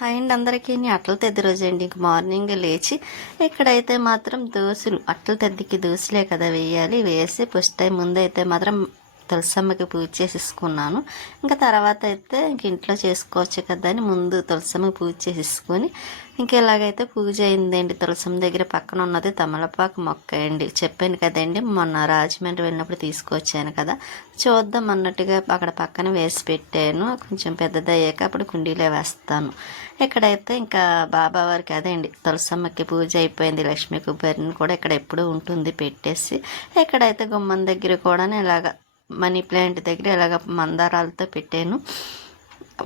Hi అండి అందరికీ. అట్ల తెద్ది రోజు అండి ఇంక మార్నింగ్ లేచి ఇక్కడైతే మాత్రం దోశలు అట్ల తెద్దికి దోశలే కదా వేయాలి. వేసి ఫస్ట్ టైం ముందైతే మాత్రం తులసమ్మకి పూజ చేసేసుకున్నాను. ఇంకా తర్వాత అయితే ఇంక ఇంట్లో చేసుకోవచ్చు కదా అని ముందు తులసమ్మకి పూజ చేసేసుకొని ఇంక ఇలాగైతే పూజ అయిందండి తులసమ్మ దగ్గర పక్కన ఉన్నది తమలపాకు మొక్క అండి. చెప్పాను కదండి మొన్న రాజమండ్రి వెళ్ళినప్పుడు తీసుకొచ్చాను కదా. చూద్దాం అన్నట్టుగా అక్కడ పక్కన వేసి పెట్టాను. కొంచెం పెద్దదయ్యాక అప్పుడు కుండీలో వేస్తాను. ఇక్కడైతే ఇంకా బాబా వారికి అదే అండి తులసమ్మకి పూజ అయిపోయింది. లక్ష్మీ కుబ్బరిని కూడా ఇక్కడ ఎప్పుడూ ఉంటుంది పెట్టేసి ఇక్కడైతే గుమ్మం దగ్గర కూడా ఇలాగ మనీ ప్లాంట్ దగ్గర ఇలాగ మందారాలతో పెట్టాను.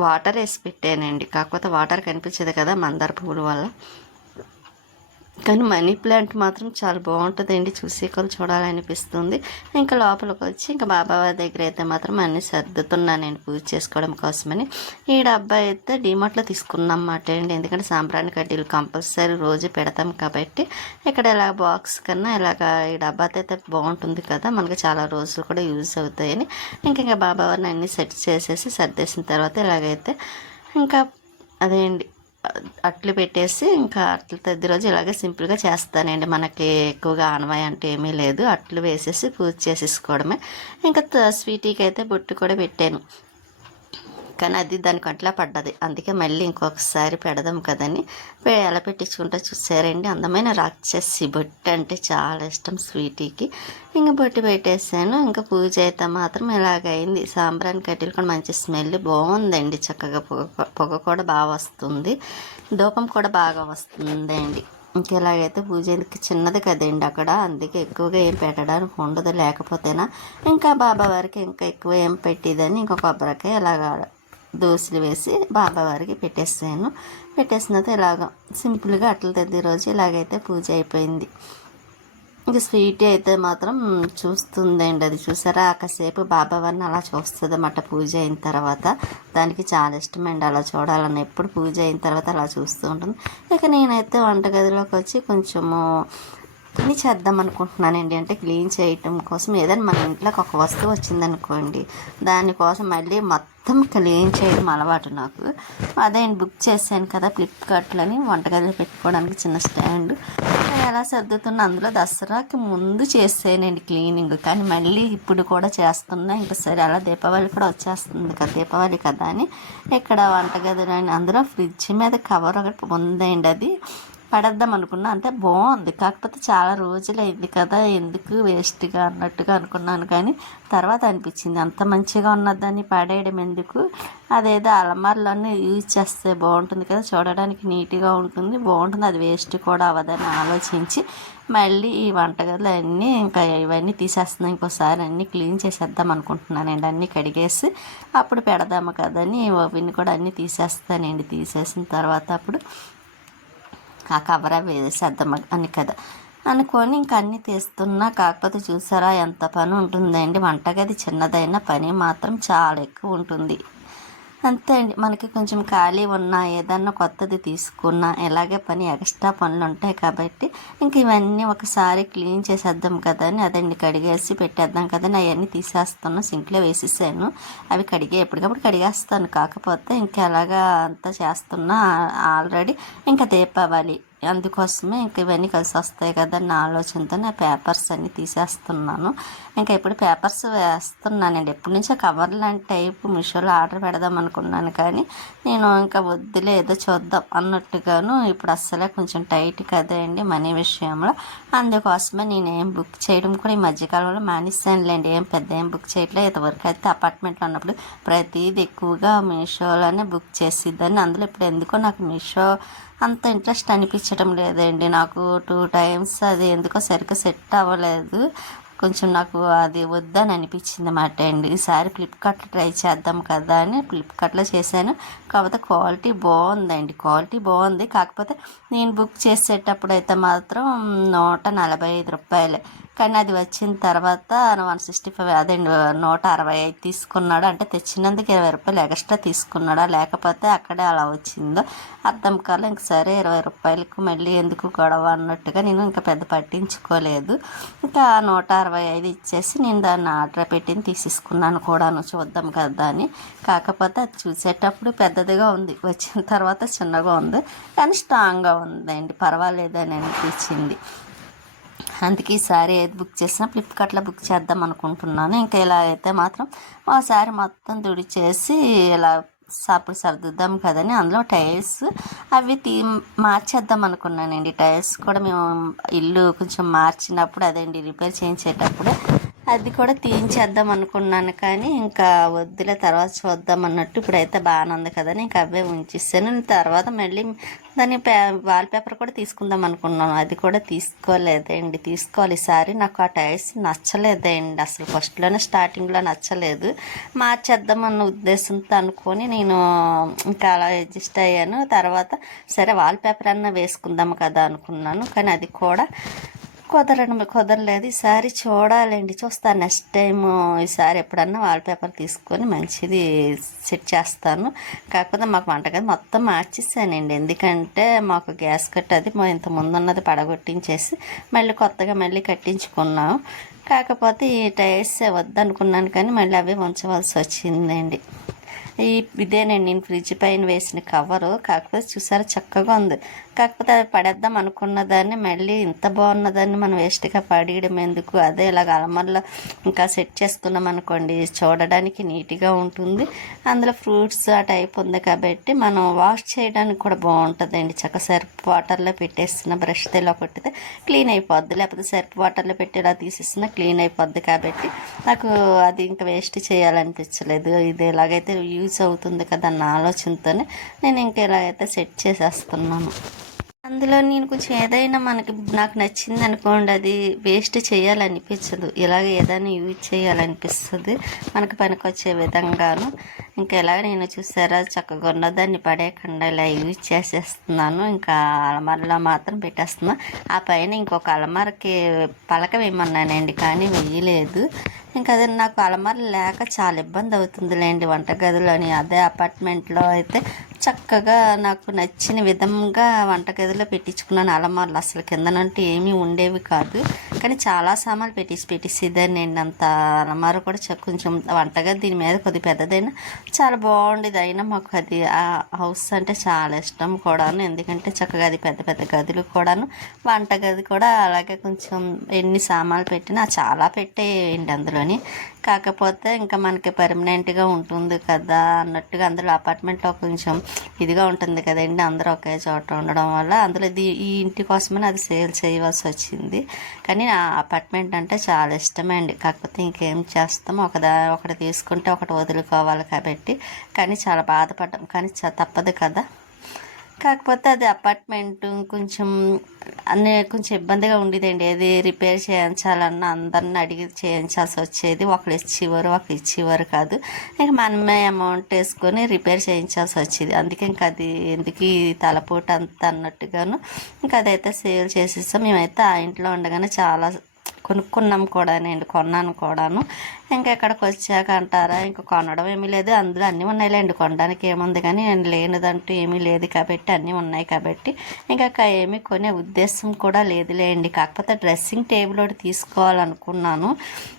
వాటర్ వేసి పెట్టానండి. కాకపోతే వాటర్ కనిపించదు కదా మందార పువ్వుల వల్ల. కానీ మనీ ప్లాంట్ మాత్రం చాలా బాగుంటుందండి. చూసే కొలు చూడాలనిపిస్తుంది. ఇంకా లోపలికి వచ్చి ఇంకా బాబా దగ్గర అయితే మాత్రం అన్ని సర్దుతున్నానండి నేను పూజ చేసుకోవడం కోసమని. ఈ డబ్బా అయితే డిమార్ట్లో తీసుకున్నమాట అండి. ఎందుకంటే సాంబ్రాణి కడ్డీలు కంపల్సరీ రోజు పెడతాం కాబట్టి ఇక్కడ ఇలా బాక్స్ కన్నా ఇలాగ ఈ డబ్బా అయితే బాగుంటుంది కదా. మనకి చాలా రోజులు కూడా యూజ్ అవుతాయని. ఇంకా ఇంకా బాబావారిని అన్ని సెట్ చేసేసి సర్దేసిన తర్వాత ఇలాగైతే ఇంకా అదే అండి. అట్లు పెట్టేసి ఇంకా అట్లు తద్ది రోజు ఇలాగే సింపుల్గా చేస్తానండి. మనకి ఎక్కువగా ఆనవాయి అంటే ఏమీ లేదు. అట్లు వేసేసి పూజ చేసేసుకోవడమే. ఇంకా స్వీటీకి అయితే బొట్టు కూడా పెట్టాను. కానీ అది దానికి అట్లా పడ్డది. అందుకే మళ్ళీ ఇంకొకసారి పెడదాం కదని ఎలా పెట్టించుకుంటా చూసారండి. అందమైన రాక్షసి బొట్టు అంటే చాలా ఇష్టం స్వీటీకి. ఇంకా బొట్టు పెట్టేసాను ఇంకా పూజ అయితే మాత్రం ఇలాగైంది. సాంబ్రాన్ కట్టెలు కూడా మంచి స్మెల్. బాగుందండి. చక్కగా పొగ పొగ కూడా బాగా వస్తుంది. ధూపం కూడా బాగా వస్తుందండి. ఇంకెలాగైతే పూజ ఎందుకు చిన్నది కదండి అక్కడ. అందుకే ఎక్కువగా ఏం పెట్టడానికి ఉండదు. లేకపోతేనా ఇంకా బాబా వారికి ఇంకా ఎక్కువ ఏం పెట్టేదని ఇంకా కొబ్బరికాయ ఇలాగ దోశలు వేసి బాబా వారికి పెట్టేసాను. పెట్టేసిన ఇలాగ సింపుల్గా అట్ల తద్ది రోజు ఇలాగైతే పూజ అయిపోయింది. ఇంక స్వీట్ అయితే మాత్రం చూస్తుందండి. అది చూసారా? కాసేపు బాబావారిని అలా చూస్తుంది అన్నమాట పూజ అయిన తర్వాత. దానికి చాలా ఇష్టం అండి అలా చూడాలని. ఎప్పుడు పూజ అయిన తర్వాత అలా చూస్తూ ఉంటుంది. ఇక నేనైతే వంటగదిలోకి వచ్చి కొంచెము క్లీన్ చేద్దాం అనుకుంటున్నానండి. అంటే క్లీన్ చేయటం కోసం ఏదైనా మన ఇంట్లోకి ఒక వస్తువు వచ్చిందనుకోండి దానికోసం మళ్ళీ మొత్తం క్లీన్ చేయడం అలవాటు నాకు. అదే బుక్ చేశాను కదా ఫ్లిప్కార్ట్లోని వంటగదిలో పెట్టుకోవడానికి చిన్న స్టాండ్. ఎలా సర్దుతున్నా అందులో దసరాకి ముందు చేసేనండి క్లీనింగ్ కానీ మళ్ళీ ఇప్పుడు కూడా చేస్తున్నా. ఇంకా సరే అలా దీపావళి కూడా వచ్చేస్తుంది కదా దీపావళి కదా అని. ఇక్కడ వంటగదిలో అందులో ఫ్రిడ్జ్ మీద కవర్ ఒకటి ఉందండి అది. పడేద్దాం అనుకున్నా. అంటే బాగుంది. కాకపోతే చాలా రోజులు అయింది కదా. ఎందుకు వేస్ట్గా అన్నట్టుగా అనుకున్నాను. కానీ తర్వాత అనిపించింది. అంత మంచిగా ఉన్నదాన్ని పడేయడం ఎందుకు? అదేదో అలమార్లోనే యూజ్ చేస్తే బాగుంటుంది కదా. చూడడానికి నీట్గా ఉంటుంది. బాగుంటుంది. అది వేస్ట్ కూడా అవ్వదని ఆలోచించి మళ్ళీ ఈ వంటగదులు అన్నీ ఇంకా ఇవన్నీ తీసేస్తున్నాం. ఇంకోసారి అన్నీ క్లీన్ చేసేద్దాం అనుకుంటున్నానండి అన్నీ కడిగేసి అప్పుడు పెడదాము కదని ఇవన్నీ కూడా అన్నీ తీసేస్తానండి. తీసేసిన తర్వాత అప్పుడు ఆ కవర్ వేసేద్దాం అని కదా అనుకొని ఇంక అన్నీ తీస్తున్నా కాకపోతే చూసారా ఎంత పని ఉంటుందండి. వంటగది చిన్నదైనా పని మాత్రం చాలా ఎక్కువ ఉంటుంది. అంతే అండి. మనకి కొంచెం ఖాళీ ఉన్నా ఏదన్నా కొత్తది తీసుకున్నా ఇలాగే పని ఎక్స్ట్రా పనులు ఉంటాయి కాబట్టి ఇంక ఇవన్నీ ఒకసారి క్లీన్ చేసేద్దాం కదా అని అదండి కడిగేసి పెట్టేద్దాం కదా అవన్నీ తీసేస్తాను సింక్లో వేసేసాను. అవి కడిగే ఎప్పటికప్పుడు కడిగేస్తాను. కాకపోతే ఇంకెలాగా ఎలాగా అంతా చేస్తున్నా ఆల్రెడీ ఇంకా దీపావళి అందుకోసమే ఇంక ఇవన్నీ కలిసి వస్తాయి కదా నా ఆలోచనతో నా పేపర్స్ అన్నీ తీసేస్తున్నాను. ఇంకా ఇప్పుడు పేపర్స్ వేస్తున్నానండి ఎప్పటి నుంచో కవర్ లాంటి టైప్ మీషోలో ఆర్డర్ పెడదాం అనుకున్నాను కానీ నేను ఇంకా వద్దులే ఏదో చూద్దాం అన్నట్టుగాను ఇప్పుడు అస్సలే కొంచెం టైట్ కదా అండి మనీ విషయంలో. అందుకోసమే నేను ఏం బుక్ చేయడం కూడా ఈ మధ్యకాలంలో మానేసానులేండి ఏం పెద్ద ఏం బుక్ చేయట్లేదు. ఇంతవరకు అయితే అపార్ట్మెంట్లో ఉన్నప్పుడు ప్రతిదీ ఎక్కువగా మీషోలోనే బుక్ చేసిద్దని అందులో ఇప్పుడు ఎందుకో నాకు మీషో అంత ఇంట్రెస్ట్ అనిపించడం లేదండి. నాకు టూ టైమ్స్ అది ఎందుకో సరిగ్గా సెట్ అవ్వలేదు. కొంచెం నాకు అది వద్దని అనిపించింది అన్నమాట అండి. ఈసారి ఫ్లిప్కార్ట్లో ట్రై చేద్దాం కదా అని ఫ్లిప్కార్ట్లో చేశాను. కాకపోతే క్వాలిటీ బాగుందండి. క్వాలిటీ బాగుంది. కాకపోతే నేను బుక్ చేసేటప్పుడు అయితే మాత్రం నూట నలభై ఐదు రూపాయలే కానీ అది వచ్చిన తర్వాత వన్ సిక్స్టీ ఫైవ్ అదే నూట అరవై ఐదు తీసుకున్నాడు. అంటే తెచ్చినందుకు ఇరవై రూపాయలు ఎక్స్ట్రా తీసుకున్నాడా? లేకపోతే అక్కడే అలా వచ్చిందో? అర్థం కాలే. ఇంక సరే ఇరవై రూపాయలకు మళ్ళీ ఎందుకు గొడవ అన్నట్టుగా నేను ఇంకా పెద్ద పట్టించుకోలేదు. ఇంకా నూట అరవై ఐదు ఇచ్చేసి నేను దాన్ని ఆర్డర్ పెట్టింది తీసేసుకున్నాను కూడాను. చూద్దాం కదా అని. కాకపోతే అది చూసేటప్పుడు పెద్దదిగా ఉంది. వచ్చిన తర్వాత చిన్నగా ఉంది. కానీ స్ట్రాంగ్గా ఉందండి. పర్వాలేదని అనిపించింది. అందుకే ఈసారి ఏది బుక్ చేసినా ఫ్లిప్కార్ట్లో బుక్ చేద్దాం అనుకుంటున్నాను. ఇంకా ఇలా అయితే మాత్రం మా సారి మొత్తం తుడిచేసి ఇలా సాపుడు సర్దుద్దాం కదని అందులో టైల్స్ అవి తీ మార్చేద్దాం అనుకున్నానండి. టైల్స్ కూడా మేము ఇల్లు కొంచెం మార్చినప్పుడు అదండి రిపేర్ చేయించేటప్పుడు అది కూడా తీయించేద్దాం అనుకున్నాను కానీ ఇంకా వద్దులే తర్వాత చూద్దాం అన్నట్టు ఇప్పుడైతే బాగానే ఉంది కదని ఇంకా అవే ఉంచేసాను. తర్వాత మళ్ళీ దాని పే వాల్ పేపర్ కూడా తీసుకుందాం అనుకున్నాను. అది కూడా తీసుకోలేదండి. తీసుకోవాలి. ఈసారి నాకు ఆ టైర్స్ నచ్చలేదండి. అసలు ఫస్ట్లోనే స్టార్టింగ్లో నచ్చలేదు. మార్చేద్దామన్న ఉద్దేశంతో అనుకొని నేను ఇంకా అలా అడ్జస్ట్ అయ్యాను. తర్వాత సరే వాల్ పేపర్ అన్న వేసుకుందాం కదా అనుకున్నాను. కానీ అది కూడా కుదరడం కుదరలేదు ఈసారి చూడాలండి. చూస్తాను నెక్స్ట్ టైం ఈసారి ఎప్పుడన్నా వాల్పేపర్ తీసుకొని మంచిది సెట్ చేస్తాను. కాకపోతే మాకు వంటగది మొత్తం మార్చేసానండి. ఎందుకంటే మాకు గ్యాస్ కట్ అది మా ఇంత ముందు ఉన్నది పడగొట్టించేసి మళ్ళీ కొత్తగా మళ్ళీ కట్టించుకున్నాం. కాకపోతే ఈ టైర్స్ వద్దనుకున్నాను కానీ మళ్ళీ అవి ఉంచవలసి వచ్చిందండి. ఈ ఇదేనండి నేను ఫ్రిడ్జ్ పైన వేసిన కవరు. కాకపోతే చూసారా చక్కగా ఉంది. కాకపోతే అది పడేద్దాం అనుకున్న దాన్ని మళ్ళీ ఇంత బాగున్నదాన్ని మనం వేస్ట్గా పడేయడం ఎందుకు? అదే ఇలాగ అలమల్లో ఇంకా సెట్ చేసుకున్నాం అనుకోండి. చూడడానికి నీట్గా ఉంటుంది. అందులో ఫ్రూట్స్ ఆ టైప్ ఉంది కాబట్టి మనం వాష్ చేయడానికి కూడా బాగుంటుందండి. చక్క సర్ఫ్ వాటర్లో పెట్టేస్తున్న బ్రష్ ఇలా కొట్టితే క్లీన్ అయిపోద్ది. లేకపోతే సర్ఫ్ వాటర్లో పెట్టి ఇలా తీసేస్తున్నా క్లీన్ అయిపోద్ది కాబట్టి నాకు అది ఇంకా వేస్ట్ చేయాలనిపించలేదు. ఇది ఎలాగైతే యూజ్ యూజ్ అవుతుంది కదా అన్న ఆలోచనతోనే నేను ఇంకా ఇలాగైతే సెట్ చేసేస్తున్నాను. అందులో నేను కొంచెం ఏదైనా మనకి నాకు నచ్చింది అనుకోండి అది వేస్ట్ చేయాలనిపించదు. ఇలాగ ఏదైనా యూజ్ చేయాలనిపిస్తుంది. మనకు పనికొచ్చే విధంగాను. ఇంకా ఎలాగ నేను చూసారా చక్కగా ఉన్నదాన్ని పడేయకుండా ఇలా యూజ్ చేసేస్తున్నాను. ఇంకా అలమారలో మాత్రం పెట్టేస్తున్నా. ఆ పైన ఇంకొక అలమారకి పలక వేయమన్నానండి కానీ వేయలేదు. ఇంకా అది నాకు అలమార లేక చాలా ఇబ్బంది అవుతుందిలేండి వంటగదిలోని. అదే అపార్ట్మెంట్లో అయితే చక్కగా నాకు నచ్చిన విధంగా వంటగదిలో పెట్టించుకున్నాను. అలమార్లు అసలు కిందనంటూ ఏమీ ఉండేవి కాదు. కానీ చాలా సామాన్లు పెట్టేసి పెట్టేసేదాన్ని నేను అంత అలమారు కూడా కొంచెం వంటగది దీని మీద కొద్ది పెద్దదైనా చాలా బాగుండేది. అయినా మాకు అది ఆ హౌస్ అంటే చాలా ఇష్టం కూడాను. ఎందుకంటే చక్కగా అది పెద్ద పెద్ద గదులు కూడాను. వంటగది కూడా అలాగే కొంచెం ఎన్ని సామాన్లు పెట్టినా చాలా పెట్టేయండి అందులో అందులోని కాకపోతే ఇంకా మనకి పర్మనెంట్గా ఉంటుంది కదా అన్నట్టుగా అందులో అపార్ట్మెంట్లో కొంచెం ఇదిగా ఉంటుంది కదండి. అందరూ ఒకే చోట ఉండడం వల్ల అందులో ఇది ఈ ఇంటి కోసమని అది సేల్ చేయవలసి వచ్చింది. కానీ ఆ అపార్ట్మెంట్ అంటే చాలా ఇష్టమే అండి. కాకపోతే ఇంకేం చేస్తాం? ఒకదా ఒకటి తీసుకుంటే ఒకటి వదులుకోవాలి కాబట్టి. కానీ చాలా బాధపడ్డాం. కానీ చ- తప్పదు కదా. కాకపోతే అది అపార్ట్మెంట్ కొంచెం అన్ని కొంచెం ఇబ్బందిగా ఉండేదండి. అది రిపేర్ చేయించాలన్నా అందరిని అడిగి చేయించాల్సి వచ్చేది. ఒకరు ఇచ్చేవారు ఒకరు ఇచ్చేవారు కాదు. ఇక మనమే అమౌంట్ వేసుకొని రిపేర్ చేయించాల్సి వచ్చేది. అందుకే ఇంకా అది ఎందుకు ఈ తలపోటు అంత అన్నట్టుగాను ఇంకా అదైతే సేల్ చేసేస్తాం మేమైతే ఆ ఇంట్లో ఉండగానే చాలా కొనుక్కున్నాం కూడా నేను కొన్నాను కూడాను. ఇంకా ఇక్కడికి వచ్చాక అంటారా? ఇంకా కొనడం ఏమీ లేదు. అందులో అన్నీ ఉన్నాయిలేండి. కొనడానికి ఏముంది కానీ నేను లేనిదంటూ ఏమీ లేదు కాబట్టి అన్నీ ఉన్నాయి కాబట్టి ఇంకా ఏమీ కొనే ఉద్దేశం కూడా లేదులేండి. కాకపోతే డ్రెస్సింగ్ టేబుల్ ఒకటి తీసుకోవాలనుకున్నాను.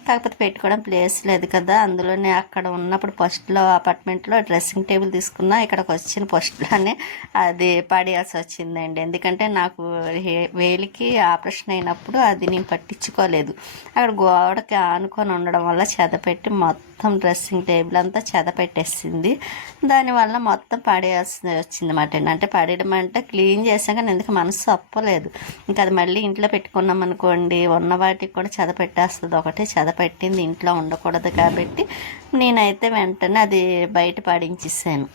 కాకపోతే పెట్టుకోవడం ప్లేస్ లేదు కదా. అందులోనే అక్కడ ఉన్నప్పుడు ఫస్ట్లో అపార్ట్మెంట్లో డ్రెస్సింగ్ టేబుల్ తీసుకున్నా ఇక్కడికి వచ్చిన ఫస్ట్లోనే అది పడేయాల్సి వచ్చిందండి. ఎందుకంటే నాకు వేలికి ఆపరేషన్ అయినప్పుడు అది నేను పట్టించుకోలేదు. అక్కడ గోడకి ఆనుకొని ఉండడం వల్ల చెదపెట్టి మొత్తం డ్రెస్సింగ్ టేబుల్ అంతా చెదపెట్టేసింది. దానివల్ల మొత్తం పడేయాల్సి వచ్చింది అన్నమాట అంటే పడేయడం అంటే క్లీన్ చేసాం కానీ ఎందుకు మనసు అప్పలేదు ఇంకా అది మళ్ళీ ఇంట్లో పెట్టుకున్నాం అనుకోండి ఉన్న వాటికి కూడా చెద పెట్టేస్తుంది ఒకటి చెద పెట్టింది ఇంట్లో ఉండకూడదు కాబట్టి నేనైతే వెంటనే అది బయట పడించేసాను.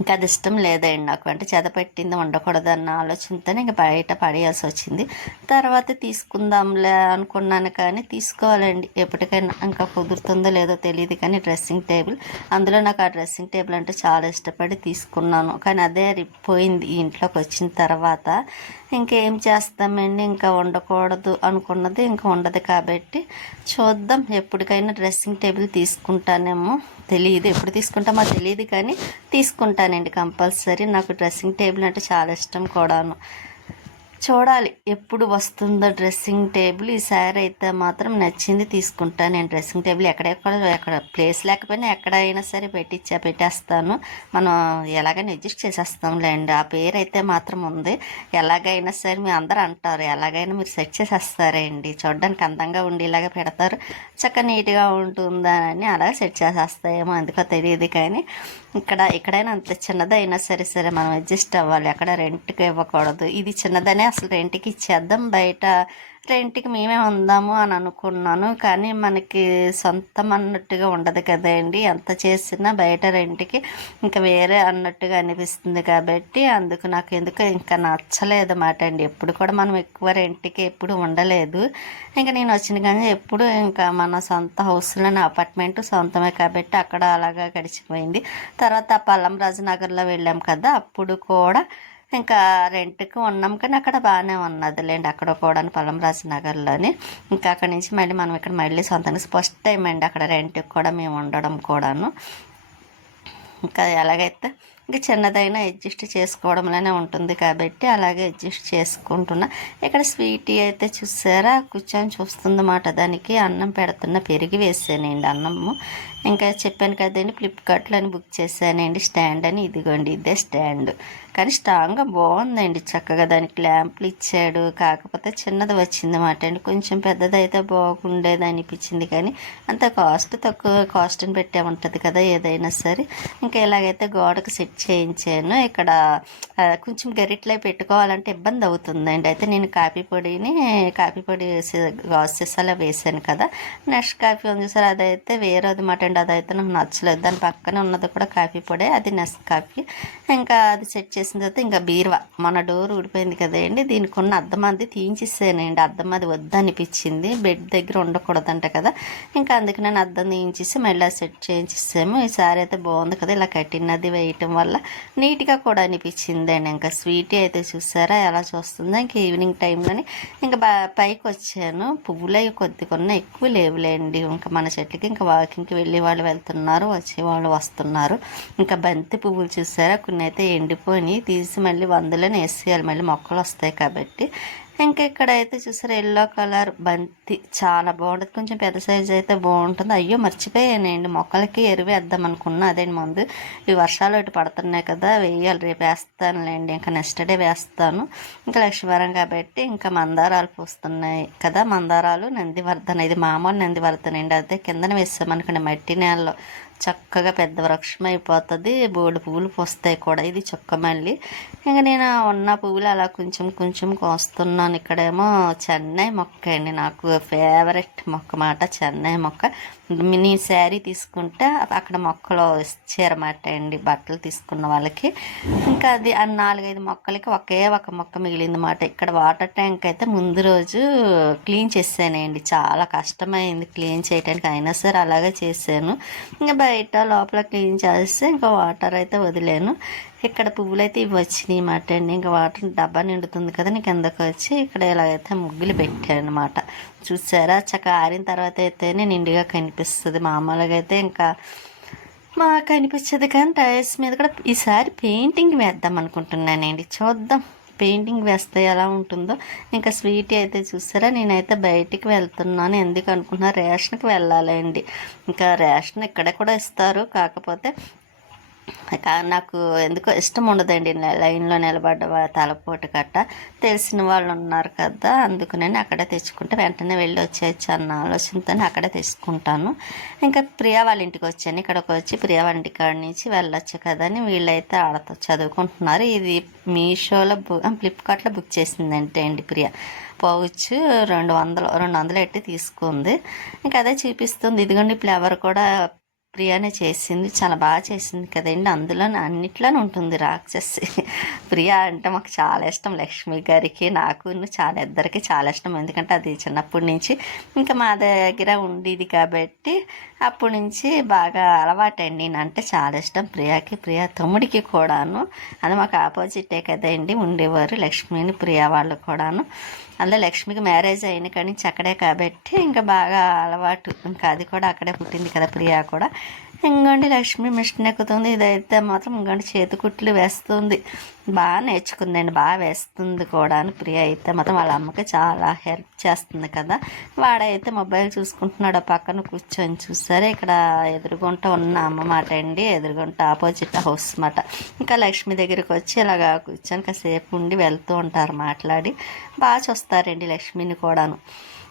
ఇంకా అది ఇష్టం లేదండి నాకు. అంటే చెద పెట్టింది ఉండకూడదు అన్న ఆలోచనతోనే ఇంకా బయట పడేయాల్సి వచ్చింది. తర్వాత తీసుకుందాంలే అనుకున్నాను కానీ తీసుకోవాలండి. ఎప్పటికైనా ఇంకా కుదురుతుందో లేదో తెలియదు కానీ డ్రెస్సింగ్ టేబుల్. అందులో నాకు ఆ డ్రెస్సింగ్ టేబుల్ అంటే చాలా ఇష్టపడి తీసుకున్నాను. కానీ అదే పోయింది ఇంట్లోకి వచ్చిన తర్వాత. ఇంకేం చేస్తామండి? ఇంకా ఉండకూడదు అనుకున్నది ఇంకా ఉండదు కాబట్టి చూద్దాం. ఎప్పటికైనా డ్రెస్సింగ్ టేబుల్ తీసుకుంటానేమో తెలియదు ఎప్పుడు తీసుకుంటామో తెలియదు కానీ తీసుకుంటాను. తీసుకుంటానండి కంపల్సరీ. నాకు డ్రెస్సింగ్ టేబుల్ అంటే చాలా ఇష్టం కూడాను. చూడాలి ఎప్పుడు వస్తుందో డ్రెస్సింగ్ టేబుల్. ఈసారి అయితే మాత్రం నచ్చింది తీసుకుంటాను నేను డ్రెస్సింగ్ టేబుల్ ఎక్కడెక్కడ ఎక్కడ ప్లేస్ లేకపోయినా ఎక్కడైనా సరే పెట్టించా పెట్టేస్తాను. మనం ఎలాగైనా అడ్జస్ట్ చేసేస్తాంలేండి. ఆ పేరు అయితే మాత్రం ఉంది. ఎలాగైనా సరే మీ అందరూ అంటారు ఎలాగైనా మీరు సెట్ చేసేస్తారండి చూడడానికి అందంగా ఉండేలాగా పెడతారు. చక్కగా నీట్గా ఉంటుందా అని అలాగే సెట్ చేసేస్తాయేమో అందుకో తెలియదు కానీ. ఇక్కడ ఎక్కడైనా అంత చిన్నదైనా సరే సరే మనం అడ్జస్ట్ అవ్వాలి. అక్కడ రెంట్కి ఇవ్వకూడదు. ఇది చిన్నదనే అసలు రెంట్కి ఇచ్చేద్దాం. బయట రెంట్కి మేమే ఉందాము అని అనుకున్నాను. కానీ మనకి సొంతం అన్నట్టుగా ఉండదు కదండి. ఎంత చేసినా బయట రెంట్కి ఇంకా వేరే అన్నట్టుగా అనిపిస్తుంది కాబట్టి అందుకు నాకు ఎందుకు ఇంకా నచ్చలేదు మాట అండి. ఎప్పుడు కూడా మనం ఎక్కువ రెంట్కి ఎప్పుడు ఉండలేదు. ఇంకా నేను వచ్చిన కానీ ఎప్పుడు ఇంకా మన సొంత హౌస్లోనే అపార్ట్మెంట్ సొంతమే కాబట్టి అక్కడ అలాగా గడిచిపోయింది. తర్వాత పల్లం రాజనగర్లో వెళ్ళాం కదా అప్పుడు కూడా ఇంకా రెంట్కి ఉన్నాం. కానీ అక్కడ బాగానే ఉన్నదిలేండి అక్కడ కూడా పలంరాజు నగర్లోని ఇంకా అక్కడి నుంచి మళ్ళీ మనం ఇక్కడ మళ్ళీ సొంతంగా ఫస్ట్ టైం అండి అక్కడ రెంట్కి కూడా మేము ఉండడం కూడాను. ఇంకా ఎలాగైతే ఇంకా చిన్నదైనా అడ్జస్ట్ చేసుకోవడంలోనే ఉంటుంది కాబట్టి అలాగే అడ్జస్ట్ చేసుకుంటున్నా. ఇక్కడ స్వీటీ అయితే చూసారా? కూర్చొని చూస్తుందన్నమాట. దానికి అన్నం పెడుతున్న పెరిగి వేసానండి అన్నము. ఇంకా చెప్పాను కదండి ఫ్లిప్కార్ట్లో అని బుక్ చేశానండి. స్టాండ్ అని ఇదిగోండి ఇదే స్టాండ్ కానీ స్ట్రాంగ్గా బాగుందండి. చక్కగా దానికి ల్యాంప్లు ఇచ్చాడు. కాకపోతే చిన్నది వచ్చింది అన్నమాట అండి. కొంచెం పెద్దది అయితే బాగుండేది అనిపించింది కానీ అంత కాస్ట్ తక్కువ కాస్ట్ని పెట్టే ఉంటుంది కదా ఏదైనా సరే. ఇంకా ఎలాగైతే గోడకు సెట్ చేయించాను ఇక్కడ కొంచెం గరిట్లో పెట్టుకోవాలంటే ఇబ్బంది అవుతుందండి. అయితే నేను కాఫీ పొడిని కాఫీ పొడి సీసాలో వేసాను కదా. నెక్స్ట్ కాఫీ ఉంది సార్ అదైతే వేరేది మాట అండి అదైతే నాకు నచ్చలేదు. దాని పక్కనే ఉన్నది కూడా కాఫీ పొడే అది నెస్ కాఫీ. ఇంకా అది సెట్ చేసిన తర్వాత ఇంకా బీరువా. మన డోర్ ఊడిపోయింది కదండి దీనికి ఉన్న అద్దం అది తీయించేసానండి. అద్దం అది వద్దనిపించింది. బెడ్ దగ్గర ఉండకూడదంట కదా. ఇంకా అందుకే నేను అద్దం తీయించేసి మళ్ళీ అది సెట్ చేయించేసాము. ఈసారి అయితే బాగుంది కదా. ఇలా కట్టినది వేయటం వల్ల నీట్గా కూడా అనిపించింది అండి. ఇంకా స్వీట్ అయితే చూసారా? ఎలా చూస్తుందో ఇంకా ఈవినింగ్ టైంలోని ఇంకా పైకి వచ్చాను పువ్వులు అవి కొద్ది కొన్న ఎక్కువ లేవులేండి ఇంకా మన చెట్లకి ఇంకా వాకింగ్కి వెళ్ళి వాళ్ళు వెళ్తున్నారు వచ్చే వాళ్ళు వస్తున్నారు. ఇంకా బంతి పువ్వులు చూసారా? కొన్ని అయితే ఎండిపోయి తీసి మళ్ళీ వందలని వేసేయాలి. మళ్ళీ మొక్కలు వస్తాయి కాబట్టి. ఇంకా ఇక్కడ అయితే చూసారు ఎల్లో కలర్ బంతి. చాలా బాగుంటుంది. కొంచెం పెద్ద సైజ్ అయితే బాగుంటుంది. అయ్యో మర్చిపోయానండి. మొక్కలకి ఎరువు వేద్దాం అనుకున్నా. అదే ముందు? ఈ వర్షాలు ఇటు పడుతున్నాయి కదా వేయాలి. రేపు వేస్తానులేండి. ఇంకా నెక్స్ట్ డే వేస్తాను. ఇంకా లక్ష్మీవరం కాబట్టి ఇంకా మందారాలు పూస్తున్నాయి కదా. మందారాలు నందివర్ధన. ఇది మామూలు నందివర్ధన అండి. అదే కిందన వేసామనుకోండి మట్టి నేలలో. చక్కగా పెద్ద వృక్షం అయిపోతుంది. బోడు పువ్వులు పూస్తాయి కూడా ఇది చొక్క మళ్ళీ. ఇంకా నేను ఉన్న పువ్వులు అలా కొంచెం కొంచెం కోస్తున్నాను. ఇక్కడేమో చెన్నై మొక్క అండి నాకు ఫేవరెట్ మొక్క మాట చెన్నై మొక్క. మినీ శారీ తీసుకుంటే అక్కడ మొక్కలు ఇచ్చారన్నమాట అండి బట్టలు తీసుకున్న వాళ్ళకి. ఇంకా అది ఆ నాలుగైదు మొక్కలకి ఒకే ఒక మొక్క మిగిలింది ఇక్కడ వాటర్ ట్యాంక్ అయితే ముందు రోజు క్లీన్ చేశానండి. చాలా కష్టమైంది క్లీన్ చేయడానికి అయినా సరే అలాగే చేశాను. ఇంకా బయట లోపల క్లీన్ చేస్తే ఇంకా వాటర్ అయితే వదిలేను. ఇక్కడ పువ్వులు అయితే ఇవి వచ్చినాయి మాట అండి. ఇంకా వాటర్ డబ్బా నిండుతుంది కదా నీకు ఎందుకు వచ్చి ఇక్కడ ఇలాగైతే ముగ్గులు పెట్టాను అనమాట చూసారా? చక్క ఆరిన తర్వాత అయితేనే నిండుగా కనిపిస్తుంది. మామూలుగా అయితే ఇంకా మాకు కనిపించదు కానీ టైర్స్ మీద కూడా ఈసారి పెయింటింగ్ వేద్దాం అనుకుంటున్నానండి. చూద్దాం. పెయింటింగ్ వేస్తే ఎలా ఉంటుందో. ఇంకా స్వీట్ అయితే చూసారా నేనైతే బయటికి వెళ్తున్నాను. ఎందుకు అనుకున్నా రేషన్కి వెళ్ళాలండి. ఇంకా రేషన్ ఇక్కడ కూడా ఇస్తారు. కాకపోతే నాకు ఎందుకో ఇష్టం ఉండదండి లైన్లో నిలబడ్డ తలపోటు కట్ట. తెలిసిన వాళ్ళు ఉన్నారు కదా అందుకని అక్కడే తెచ్చుకుంటే వెంటనే వెళ్ళి వచ్చేయచ్చు అన్న ఆలోచనతో అక్కడే తెచ్చుకుంటాను. ఇంకా ప్రియా వాళ్ళ ఇంటికి వచ్చాను. ఇక్కడికి వచ్చి ప్రియా వాళ్ళ ఇంటి కాడ నుంచి వెళ్ళొచ్చు కదా అని వీళ్ళైతే ఆడతా చదువుకుంటున్నారు. ఇది మీషోలో బు ఫ్లిప్కార్ట్లో బుక్ చేసిందంటే అండి ప్రియా. పౌచ్ రెండు వందలు రెండు వందలు ఎట్టి తీసుకుంది. ఇంకా అదే చూపిస్తుంది. ఇదిగోండి ఫ్లేవర్ కూడా ప్రియానే చేసింది చాలా బాగా చేసింది కదండి. అందులో అన్నిట్లోనే ఉంటుంది రాక్షసి. ప్రియా అంటే మాకు చాలా ఇష్టం లక్ష్మి గారికి నాకు చాలా ఇద్దరికి చాలా ఇష్టం. ఎందుకంటే అది చిన్నప్పటి నుంచి ఇంకా మా దగ్గర ఉండేది కాబట్టి అప్పటి నుంచి బాగా అలవాటండి అంటే చాలా ఇష్టం ప్రియాకి ప్రియా తమ్ముడికి కూడాను. అది మాకు ఆపోజిటే కదండి ఉండేవారు లక్ష్మిని ప్రియా వాళ్ళు కూడాను. అందులో లక్ష్మికి మ్యారేజ్ అయిన కానీ నుంచి అక్కడే కాబట్టి ఇంకా బాగా అలవాటు. ఇంకా అది కూడా అక్కడే పుట్టింది కదా ప్రియా కూడా. ఇంకోండి లక్ష్మి మిషన్ ఎక్కుతుంది. ఇదైతే మాత్రం ఇంకోండి చేతి కుట్లు వేస్తుంది. బాగా నేర్చుకుందండి బాగా వేస్తుంది కూడా అని ప్రియ అయితే మాత్రం వాళ్ళ అమ్మకి చాలా హెల్ప్ చేస్తుంది కదా. వాడైతే మొబైల్ చూసుకుంటున్నాడు పక్కన కూర్చొని చూసారే. ఇక్కడ ఎదురుగుంట ఉన్న అమ్మ మాట అండి ఎదురుగుంట ఆపోజిట్ హౌస్ మాట ఇంకా లక్ష్మి దగ్గరికి వచ్చి ఇలాగా కూర్చొని కాసేపు ఉండి వెళ్తూ ఉంటారు మాట్లాడి. బాగా చూస్తారండి లక్ష్మిని కూడాను.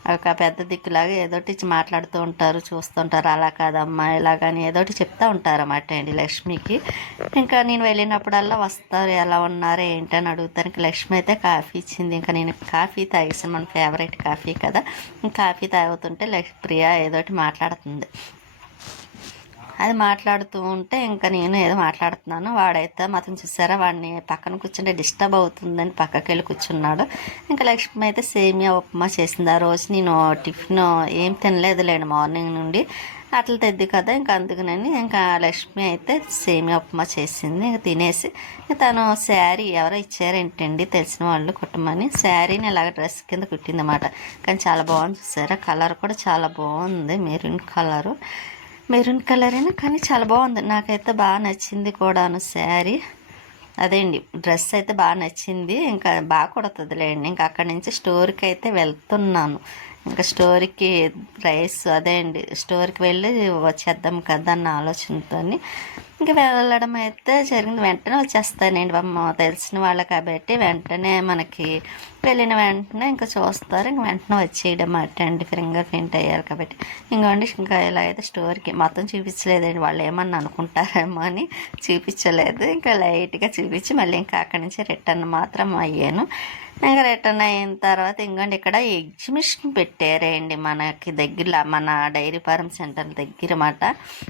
ఒక పెద్ద దిక్కులాగా ఏదోటి మాట్లాడుతూ ఉంటారు చూస్తుంటారు అలా కాదమ్మా ఇలాగని ఏదోటి చెప్తూ ఉంటారు అన్నమాట అండి లక్ష్మికి. ఇంకా నేను వెళ్ళినప్పుడల్లా వస్తారు ఎలా ఉన్నారు ఏంటని అడుగుతానికి లక్ష్మి అయితే కాఫీ ఇచ్చింది. ఇంకా నేను కాఫీ తాగేసాను మన ఫేవరెట్ కాఫీ కదా. కాఫీ తాగుతుంటే లక్ష్మి ప్రియా ఏదోటి మాట్లాడుతుంది. అది మాట్లాడుతూ ఉంటే ఇంకా నేను ఏదో మాట్లాడుతున్నాను వాడైతే మాత్రం చూసారా వాడిని పక్కన కూర్చుంటే డిస్టర్బ్ అవుతుందని పక్కకి వెళ్ళి కూర్చున్నాడు. ఇంకా లక్ష్మి అయితే సేమియా ఉప్మా చేసింది. ఆ రోజు నేను టిఫిన్ ఏం తినలేదులేండి మార్నింగ్ నుండి. అట్లా తెద్ది కదా ఇంకా అందుకనని ఇంకా లక్ష్మి అయితే సేమియా ఉప్మా చేసింది. ఇంకా తినేసి తను శారీ ఎవరో ఇచ్చారేంటండి తెలిసిన వాళ్ళు కుట్టమని. శారీని ఇలాగ డ్రెస్ కింద కుట్టిందన్నమాట. కానీ చాలా బాగుంది చూసారా కలర్ కూడా చాలా బాగుంది. Maroon colour. మెరూన్ కలర్ అయినా కానీ చాలా బాగుంది. నాకైతే బాగా నచ్చింది కూడాను శారీ. అదే అండి డ్రెస్ అయితే బాగా నచ్చింది. ఇంకా బాగా కుడుతుందిలేండి. ఇంకా అక్కడి నుంచి స్టోర్కి అయితే వెళ్తున్నాను. ఇంకా స్టోర్కి రైస్ అదే అండి. స్టోర్కి వెళ్ళి వచ్చేద్దాం కదా అన్న ఆలోచనతో ఇంకా వెళ్ళడం అయితే జరిగింది. వెంటనే వచ్చేస్తానండి. అమ్మ తెలిసిన వాళ్ళు కాబట్టి వెంటనే మనకి వెళ్ళిన వెంటనే ఇంకా చూస్తారు. ఇంక వెంటనే వచ్చేయడం అటండి ఫింగర్ ప్రింట్ అయ్యారు కాబట్టి. ఇంకోండి ఇంకా ఇలా అయితే స్టోర్కి మొత్తం చూపించలేదండి. వాళ్ళు ఏమన్నా అనుకుంటారేమో అని చూపించలేదు. ఇంకా లైట్గా చూపించి మళ్ళీ ఇంకా అక్కడి నుంచి రిటర్న్ మాత్రం అయ్యాను. ఇంకా రిటర్న్ అయిన తర్వాత ఇంకోండి ఇక్కడ ఎగ్జిబిషన్ పెట్టారండి మనకి దగ్గర మన డైరీ ఫార్మ్ సెంటర్ దగ్గర మాట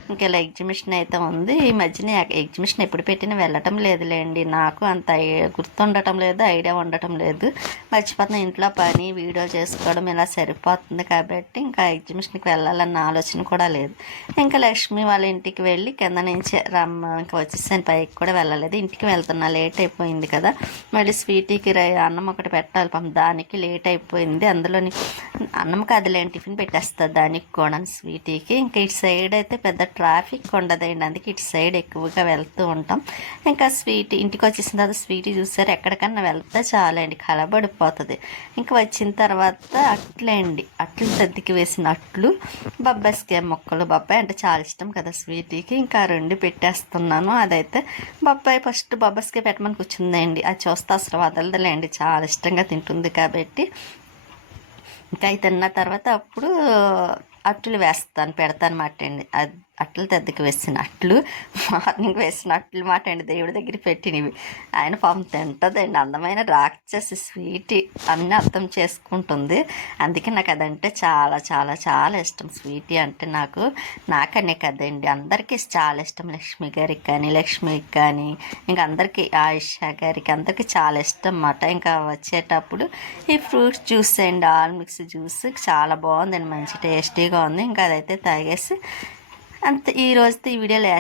ఇంకా ఇలా ఎగ్జిబిషన్ అయితే ఉంది. ఈ మధ్యన ఎగ్జిబిషన్ ఎప్పుడు పెట్టినా వెళ్ళటం లేదులేండి. నాకు అంత గుర్తుండటం లేదు ఐడియా ఉండటం లేదు. మర్చిపోతున్నా ఇంట్లో పని వీడియో చేసుకోవడం ఇలా సరిపోతుంది కాబట్టి ఇంకా ఎగ్జిబిషన్కి వెళ్ళాలన్న ఆలోచన కూడా లేదు. ఇంకా లక్ష్మి వాళ్ళ ఇంటికి వెళ్ళి కింద నుంచి రమ్మ ఇంకా వచ్చేసాను పైకి కూడా వెళ్ళలేదు. ఇంటికి వెళ్తున్నా లేట్ అయిపోయింది కదా. మళ్ళీ స్వీటీకి అన్నం ఒకటి పెట్టాలి పాపం. దానికి లేట్ అయిపోయింది. అందులోని అన్నం కాదులేండి టిఫిన్ పెట్టేస్తుంది దానికి కూడా స్వీటీకి. ఇంకా ఇటు సైడ్ అయితే పెద్ద ట్రాఫిక్ ఉండదండి. అందుకే ఇటు సైడ్ ఎక్కువగా వెళ్తూ ఉంటాం. ఇంకా స్వీట్ ఇంటికి వచ్చేసిన తర్వాత స్వీట్ చూసారు. ఎక్కడికన్నా వెళ్తే చాలండి. సరిపోతుంది. ఇంకా వచ్చిన తర్వాత అట్లేండి. అట్లు సర్దికి వేసిన అట్లు బొబ్బాయిస్కాయ మొక్కలు బొబ్బాయి అంటే చాలా ఇష్టం కదా స్వీటీకి. ఇంకా రెండు పెట్టేస్తున్నాను. అదైతే బొబ్బాయి ఫస్ట్ బొబ్బాయిస్కాయ పెట్టమని కూర్చుందండి. అది చూస్తే అసలు వదలదులేండి. చాలా ఇష్టంగా తింటుంది కాబట్టి. ఇంకా అవి తిన్న తర్వాత అప్పుడు అట్లు వేస్తాను పెడతాను మాట అండి అది అట్లు తెద్దకి వేసిన అట్లు మార్నింగ్ వేసిన అట్లు మాట అండి. దేవుడి దగ్గర పెట్టినవి. ఆయన పాపం తింటుందండి. అందమైన రాక్షసి స్వీట్ అన్నీ అర్థం చేసుకుంటుంది. అందుకే నాకు అదంటే చాలా చాలా చాలా ఇష్టం. స్వీటీ అంటే నాకు నాకనే కదండి. అందరికీ చాలా ఇష్టం. లక్ష్మి గారికి కానీ లక్ష్మికి కానీ ఇంకా అందరికీ ఆయుష గారికి అందరికీ చాలా ఇష్టం అన్నమాట. ఇంకా వచ్చేటప్పుడు ఈ ఫ్రూట్స్ జ్యూస్ అండి ఆల్ మిక్స్ జ్యూస్ చాలా బాగుందండి. మంచి టేస్టీగా ఉంది. ఇంకా అదైతే తాగేసి అంత ఈ రోజుతో ఈ వీడియోలో